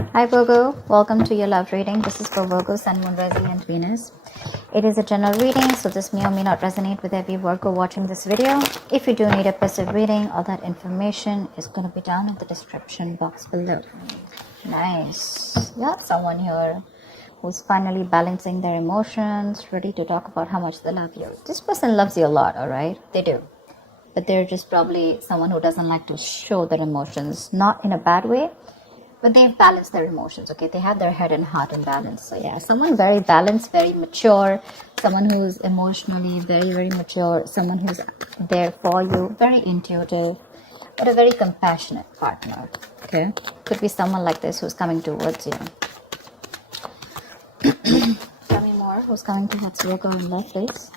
Hi Virgo, welcome to your love reading. This is for Virgo, Sun, Moon, Rising and Venus. It is a general reading, so this may or may not resonate with every Virgo watching this video. If you do need a passive reading, all that information is going to be down in the description box below. Nice. You have someone here who's finally balancing their emotions, ready to talk about how much they love you. This person loves you a lot, alright? They do. But they're just probably someone who doesn't like to show their emotions, not in a bad way, but they've balanced their emotions. Okay, they have their head and heart in balance. So yeah, someone very balanced, very mature, someone who's emotionally very mature, someone who's there for you, very intuitive, but a very compassionate partner. Okay, could be someone like this who's coming towards you. Tell me more. Who's coming towards Virgo in love, please?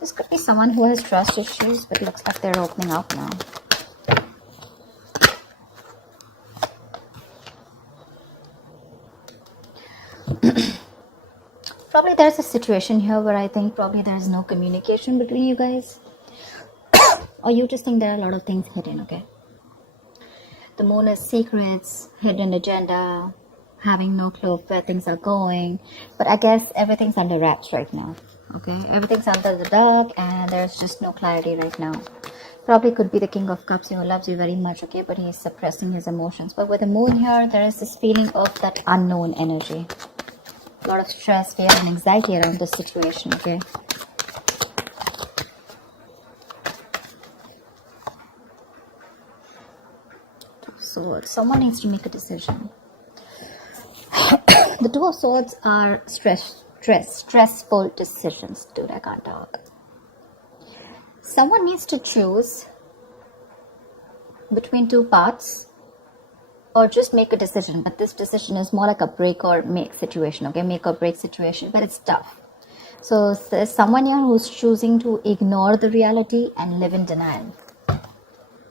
This could be someone who has trust issues, but it looks like they're opening up now. Probably there's a situation here where I think probably there's no communication between you guys. Or you just think there are a lot of things hidden, okay? The moon is secrets, hidden agenda, having no clue of where things are going. But I guess everything's under wraps right now. Okay, everything's under the dark and there's just no clarity right now. Probably could be the King of Cups who loves you very much, okay, but he's suppressing his emotions. But with the moon here, there is this feeling of that unknown energy. A lot of stress, fear and anxiety around this situation, okay. So someone needs to make a decision. The Two of Swords are stressful decisions. Dude, I can't talk. Someone needs to choose between two paths or just make a decision. But this decision is more like a break or make situation. Okay, make or break situation, but it's tough. So there's someone here who's choosing to ignore the reality and live in denial.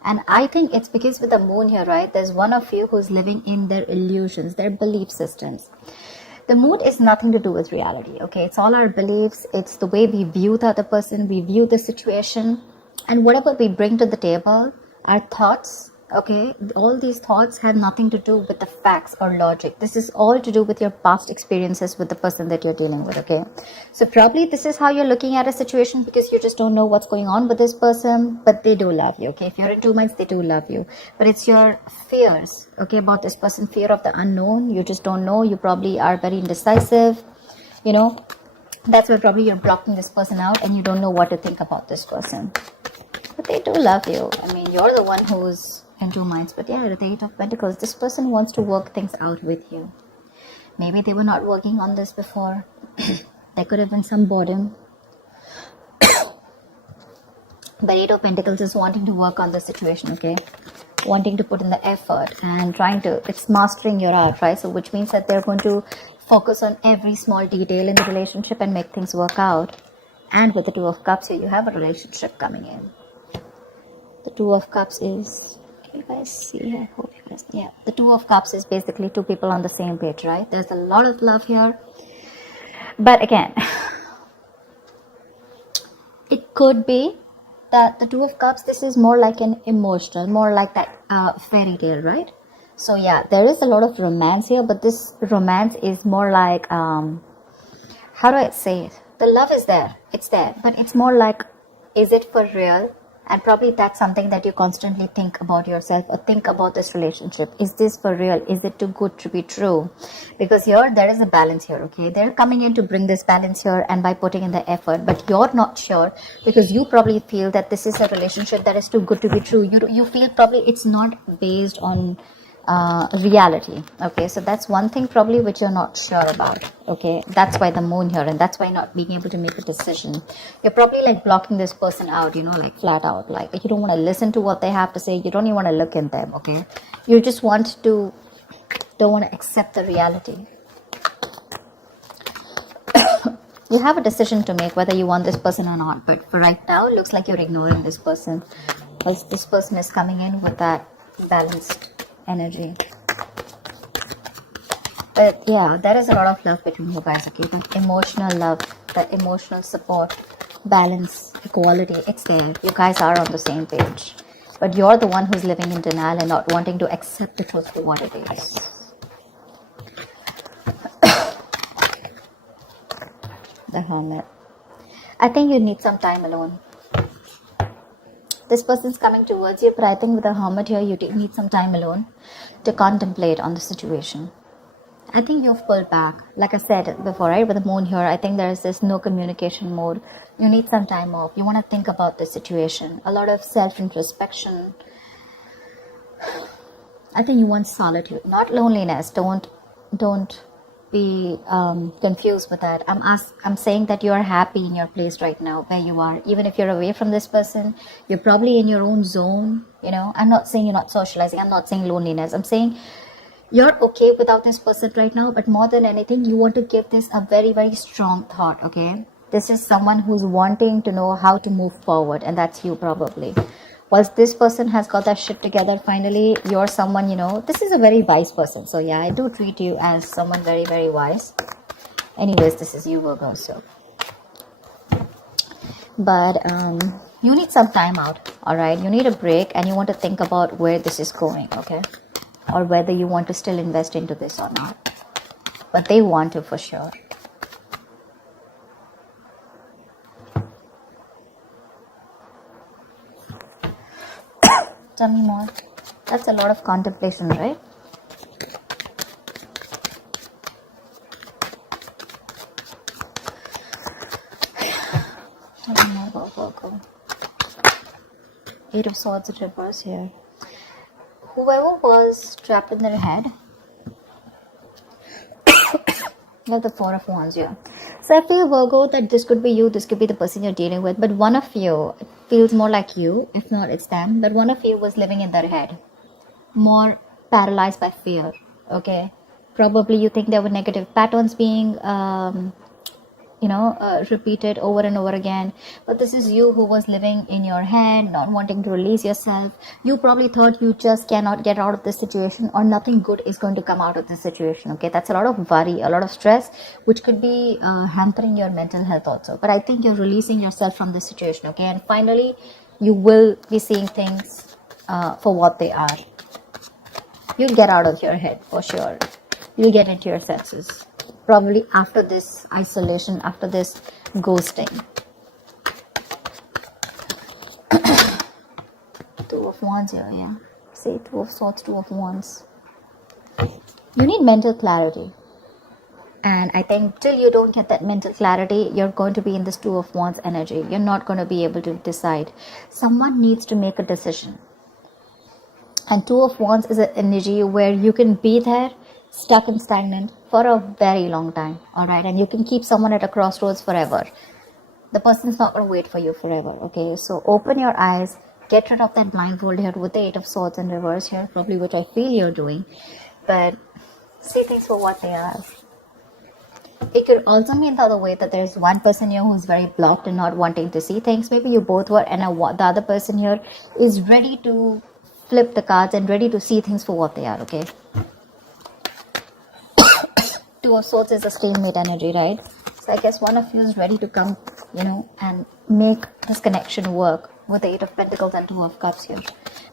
And I think it's because with the moon here, right, there's one of you who's living in their illusions, their belief systems. The moon is nothing to do with reality, okay? It's all our beliefs. It's the way we view the other person, we view the situation. And whatever we bring to the table, our thoughts, okay? All these thoughts have nothing to do with the facts or logic. This is all to do with your past experiences with the person that you're dealing with, okay? So probably this is how you're looking at a situation because you just don't know what's going on with this person, but they do love you, okay? If you're in 2 months, they do love you. But it's your fears, okay, about this person, fear of the unknown. You just don't know. You probably are very indecisive, you know? That's where probably you're blocking this person out and you don't know what to think about this person. But they do love you. I mean, you're the one who's in 2 minds. But yeah, the Eight of Pentacles, this person wants to work things out with you. Maybe they were not working on this before. There could have been some boredom. But Eight of Pentacles is wanting to work on the situation, okay? Wanting to put in the effort and trying to, it's mastering your art, right? So which means that they're going to focus on every small detail in the relationship and make things work out. And with the Two of Cups here, you have a relationship coming in. The Two of Cups is, can you guys see? I hope you guys, yeah. The Two of Cups is basically two people on the same page, right? There's a lot of love here. But again, it could be that the Two of Cups, this is more like an emotional, more like that fairy tale, right? So yeah, there is a lot of romance here, but this romance is more like, how do I say it? The love is there, it's there, but it's more like, is it for real? And probably that's something that you constantly think about yourself or think about this relationship. Is this for real? Is it too good to be true? Because here, there is a balance here, okay? They're coming in to bring this balance here and by putting in the effort, but you're not sure because you probably feel that this is a relationship that is too good to be true. You feel probably it's not based on reality, okay? So that's one thing probably which you're not sure about, okay? That's why the moon here, and that's why not being able to make a decision. You're probably like blocking this person out, you know, like flat out, like you don't want to listen to what they have to say. You don't even want to look in them, okay? You just don't want to accept the reality. You have a decision to make whether you want this person or not, but for right now, it looks like you're ignoring this person because this person is coming in with that balanced energy. But yeah, there is a lot of love between you guys, okay? The emotional love, the emotional support, balance, equality, it's there. You guys are on the same page. But you're the one who's living in denial and not wanting to accept the truth for what it is. The Hermit. I think you need some time alone. This person's coming towards you, but I think with the Hermit here, you need some time alone to contemplate on the situation. I think you've pulled back. Like I said before, right? With the moon here, I think there is this no communication mode. You need some time off. You want to think about the situation. A lot of self-introspection. I think you want solitude, not loneliness. Don't be confused with that. I'm saying that you are happy in your place right now where you are. Even if you're away from this person, you're probably in your own zone. You know, I'm not saying you're not socializing. I'm not saying loneliness. I'm saying you're okay without this person right now, but more than anything, you want to give this a very, very strong thought, okay? This is someone who's wanting to know how to move forward, and that's you probably. Once this person has got that shit together, finally, you're someone, you know, this is a very wise person. So yeah, I do treat you as someone very, very wise. Anyways, this is you, Virgo, so. But you need some time out, all right? You need a break, and you want to think about where this is going, okay? Or whether you want to still invest into this or not. But they want to for sure. Tell me more. That's a lot of contemplation, right? Tell me more about Virgo. 8 of Swords in reverse here. Whoever was trapped in their head. You have the 4 of Wands here. So I feel, Virgo, that this could be you, this could be the person you're dealing with, but one of you, it feels more like you, if not it's them, but one of you was living in their head, more paralyzed by fear, okay? Probably you think there were negative patterns being repeated over and over again, but this is you who was living in your head, not wanting to release yourself. You probably thought you just cannot get out of this situation, or nothing good is going to come out of this situation, okay? That's a lot of worry, a lot of stress, which could be hampering your mental health also. But I think you're releasing yourself from this situation, okay? And finally, you will be seeing things for what they are. You'll get out of your head for sure. You'll get into your senses. Probably after this isolation, after this ghosting. 2 of Wands here, yeah. See, 2 of Swords, 2 of Wands. You need mental clarity. And I think till you don't get that mental clarity, you're going to be in this 2 of Wands energy. You're not going to be able to decide. Someone needs to make a decision. And 2 of Wands is an energy where you can be there, stuck and stagnant for a very long time, all right? And you can keep someone at a crossroads forever. The person's not going to wait for you forever, okay? So open your eyes, get rid of that blindfold here with the 8 of Swords in reverse here, probably which I feel you're doing. But see things for what they are. It could also mean the other way, that there's one person here who's very blocked and not wanting to see things. Maybe you both were, and the other person here is ready to flip the cards and ready to see things for what they are, okay? 2 of Swords is a stalemate energy, right? So I guess one of you is ready to come, and make this connection work with the 8 of Pentacles and 2 of Cups here.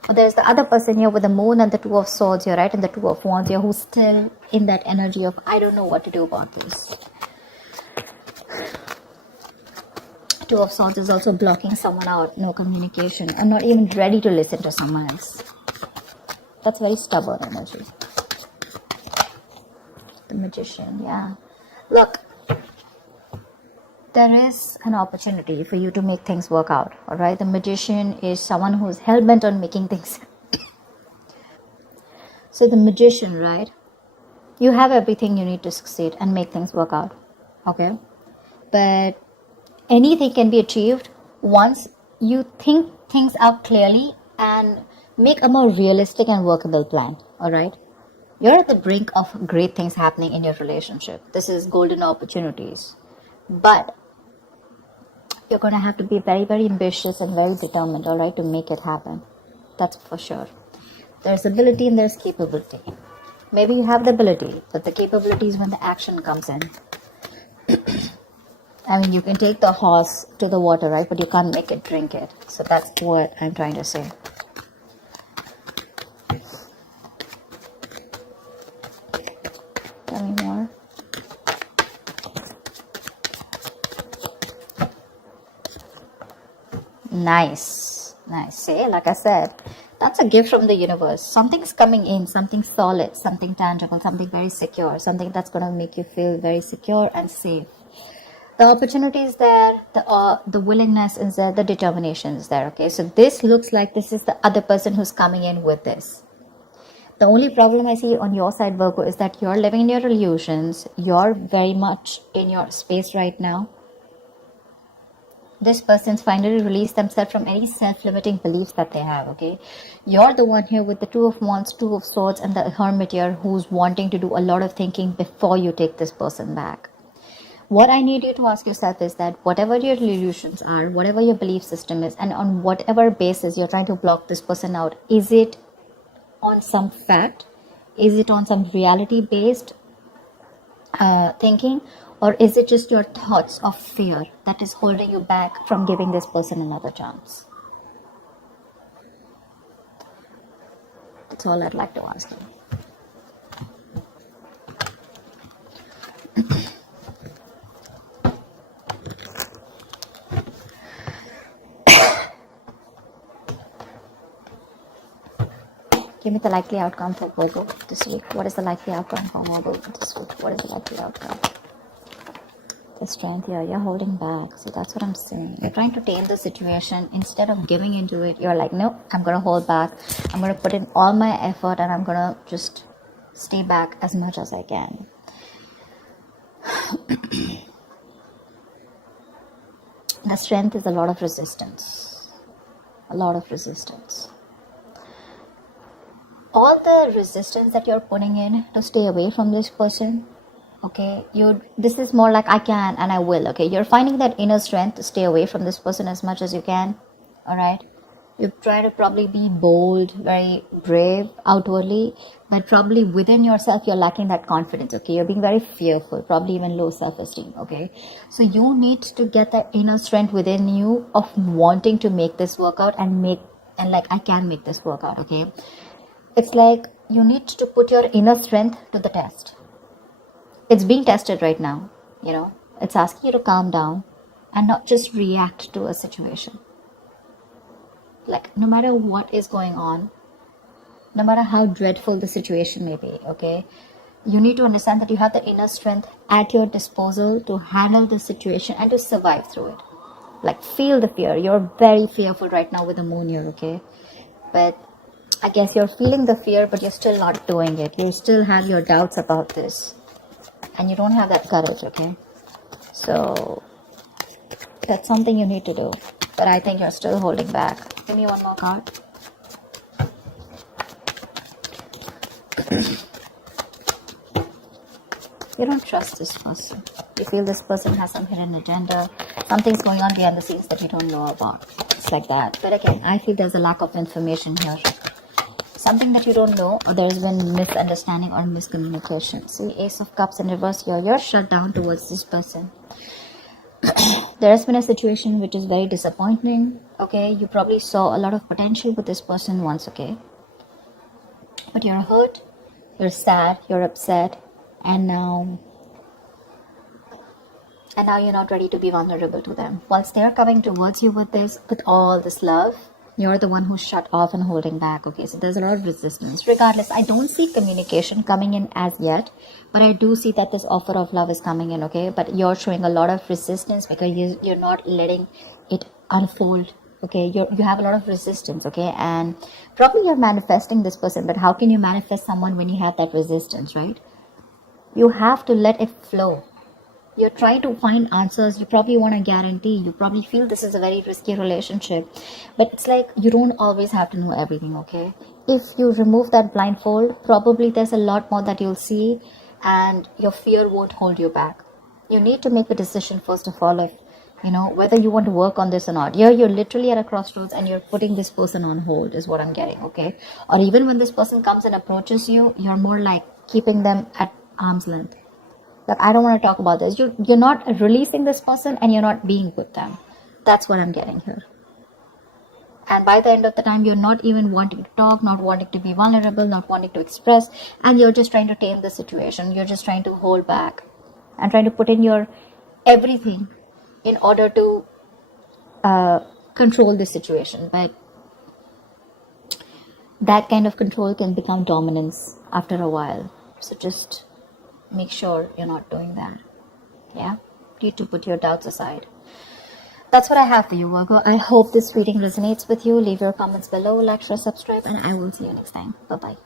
But there's the other person here with the Moon and the 2 of Swords here, right? And the 2 of Wands here, who's still in that energy of, I don't know what to do about this. 2 of Swords is also blocking someone out, no communication, and not even ready to listen to someone else. That's very stubborn energy. The Magician, yeah. Look, there is an opportunity for you to make things work out, all right? The Magician is someone who's hell-bent on making things. So the Magician, right? You have everything you need to succeed and make things work out, okay? But anything can be achieved once you think things out clearly and make a more realistic and workable plan, all right? You're at the brink of great things happening in your relationship. This is golden opportunities. But you're going to have to be very, very ambitious and very determined, all right, to make it happen. That's for sure. There's ability and there's capability. Maybe you have the ability, but the capability is when the action comes in. I mean, you can take the horse to the water, right? But you can't make it drink it. So that's what I'm trying to say. Tell me more. Nice. Nice. See, like I said, that's a gift from the universe. Something's coming in, something solid, something tangible, something very secure, something that's going to make you feel very secure and safe. The opportunity is there, the willingness is there, the determination is there. Okay, so this looks like this is the other person who's coming in with this. The only problem I see on your side, Virgo, is that you're living in your illusions. You're very much in your space right now. This person's finally released themselves from any self-limiting beliefs that they have, okay? You're the one here with the Two of Wands, Two of Swords, and the Hermit here who's wanting to do a lot of thinking before you take this person back. What I need you to ask yourself is that whatever your illusions are, whatever your belief system is, and on whatever basis you're trying to block this person out, is it on some fact? Is it on some reality-based thinking? Or is it just your thoughts of fear that is holding you back from giving this person another chance? That's all I'd like to ask you. Give me the likely outcome for Virgo this week. What is the likely outcome for Virgo this week? What is the likely outcome? The strength here, you're holding back. See, that's what I'm saying. You're trying to tame the situation. Instead of giving into it, you're like, no, I'm going to hold back. I'm going to put in all my effort and I'm going to just stay back as much as I can. The strength is a lot of resistance. A lot of resistance. All the resistance that you're putting in to stay away from this person, okay, this is more like I can and I will, okay? You're finding that inner strength to stay away from this person as much as you can, all right? You try to probably be bold, very brave outwardly, but probably within yourself, you're lacking that confidence, okay? You're being very fearful, probably even low self-esteem, okay? So you need to get that inner strength within you of wanting to make this work out and like, I can make this work out, okay? It's like you need to put your inner strength to the test. It's being tested right now, you know. It's asking you to calm down and not just react to a situation. Like, no matter what is going on, no matter how dreadful the situation may be, okay, you need to understand that you have the inner strength at your disposal to handle the situation and to survive through it. Like, feel the fear. You're very fearful right now with the moon here, okay? But I guess you're feeling the fear, but you're still not doing it. You still have your doubts about this. And you don't have that courage, okay? So, that's something you need to do. But I think you're still holding back. Give me one more card. You don't trust this person. You feel this person has some hidden agenda. Something's going on behind the scenes that you don't know about. It's like that. But again, I feel there's a lack of information here. Something that you don't know, or there's been misunderstanding or miscommunication. See, Ace of Cups in reverse here. You're shut down towards this person. There has been a situation which is very disappointing. Okay, you probably saw a lot of potential with this person once, okay? But you're hurt, you're sad, you're upset, and now you're not ready to be vulnerable to them. Once they're coming towards you with all this love, you're the one who's shut off and holding back, okay? So there's a lot of resistance. Regardless, I don't see communication coming in as yet, but I do see that this offer of love is coming in, okay? But you're showing a lot of resistance because you're not letting it unfold, okay? You have a lot of resistance, okay? And probably you're manifesting this person, but how can you manifest someone when you have that resistance, right? You have to let it flow. You're trying to find answers. You probably want a guarantee. You probably feel this is a very risky relationship. But it's like you don't always have to know everything, okay? If you remove that blindfold, probably there's a lot more that you'll see and your fear won't hold you back. You need to make a decision first of all if, whether you want to work on this or not. You're literally at a crossroads and you're putting this person on hold is what I'm getting, okay? Or even when this person comes and approaches you, you're more like keeping them at arm's length. Like, I don't want to talk about this. You're not releasing this person and you're not being with them. That's what I'm getting here. And by the end of the time, you're not even wanting to talk, not wanting to be vulnerable, not wanting to express, and you're just trying to tame the situation. You're just trying to hold back and trying to put in your everything in order to control the situation. But that kind of control can become dominance after a while. So just make sure you're not doing that. Yeah? You need to put your doubts aside. That's what I have for you, Virgo. I hope this reading resonates with you. Leave your comments below, like, share, subscribe, and I will see you next time. Bye-bye.